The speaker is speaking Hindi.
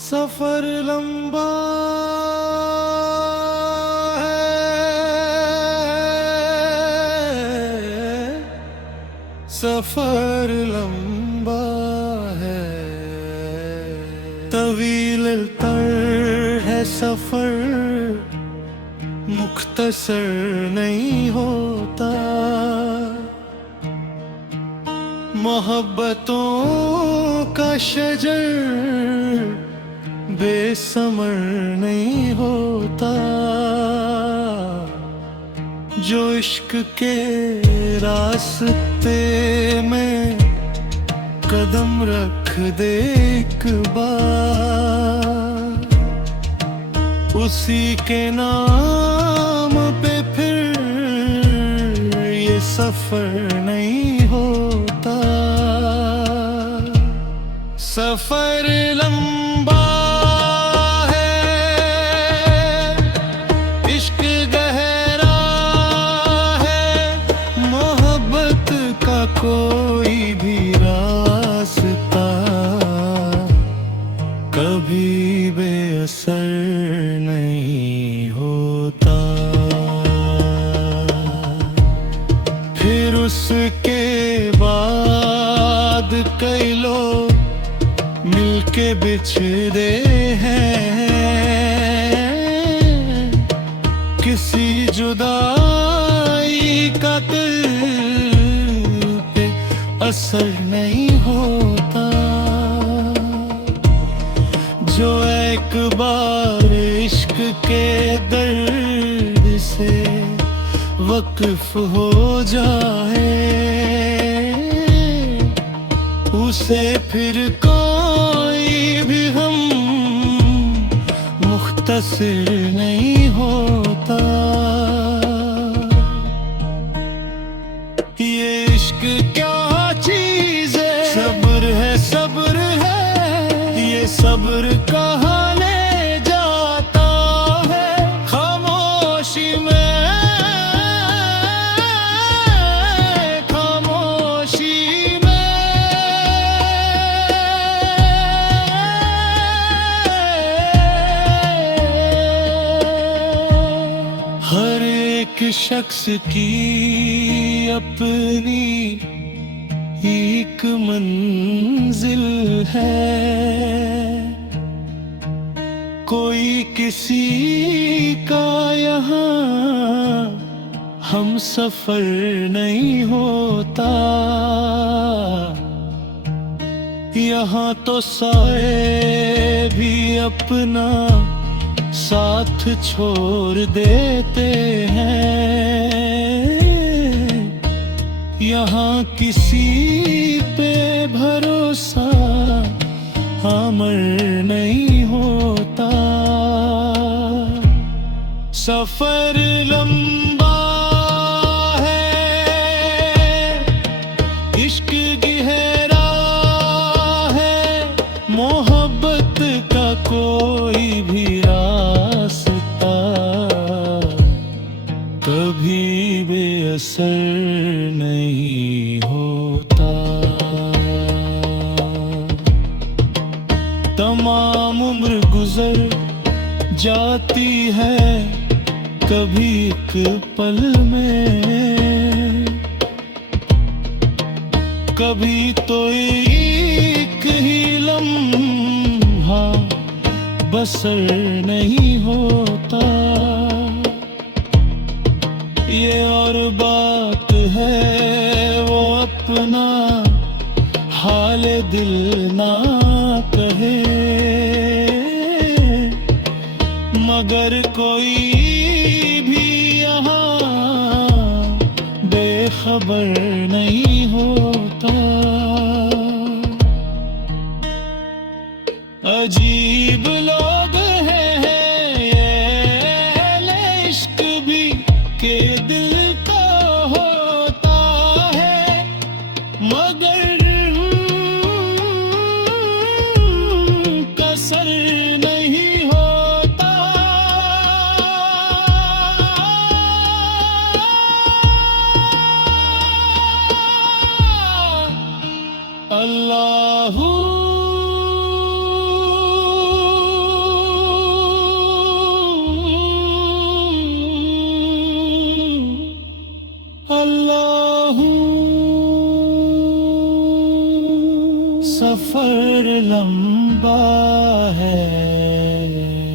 सफर लंबा सफर लंबा है, तवील तर है सफर, मुख्तसर नहीं होता। मोहब्बतों का शजर बेसमर नहीं होता। जो इश्क के रास्ते में कदम रख दे एक बार, उसी के नाम पे फिर ये सफर नहीं होता। सफर लंबा कोई भी रास्ता कभी बेअसर नहीं होता। फिर उसके बाद कई लोग मिलके बिछड़े हैं, किसी जुदाई का असर नहीं होता। जो एक बार इश्क के दर्द से वक्फ हो जाए, उसे फिर कोई भी हम मुख्तसिर नहीं होता। ये इश्क क्या सब्र है, ये सब्र कहाँ ले जाता है। खामोशी में, खामोशी में हर एक शख्स की अपनी एक मंजिल है। कोई किसी का यहाँ हम सफर नहीं होता। यहाँ तो साए भी अपना साथ छोड़ देते हैं। यहाँ किसी पे भरोसा अमर नहीं होता। सफर लंबा है, इश्क गहरा है, मोहब्बत का कोई भी रास्ता कभी बेअसर नहीं होता। तमाम उम्र गुजर जाती है कभी एक पल में, कभी तो एक ही लम्हा बसर नहीं होता। ये और बात है वो अपना हाल दिल ना कहे, मगर कोई भी यहाँ बेखबर नहीं होता। अजीब लोग हैं ये इश्क भी के दिल को होता सफर लंबा है।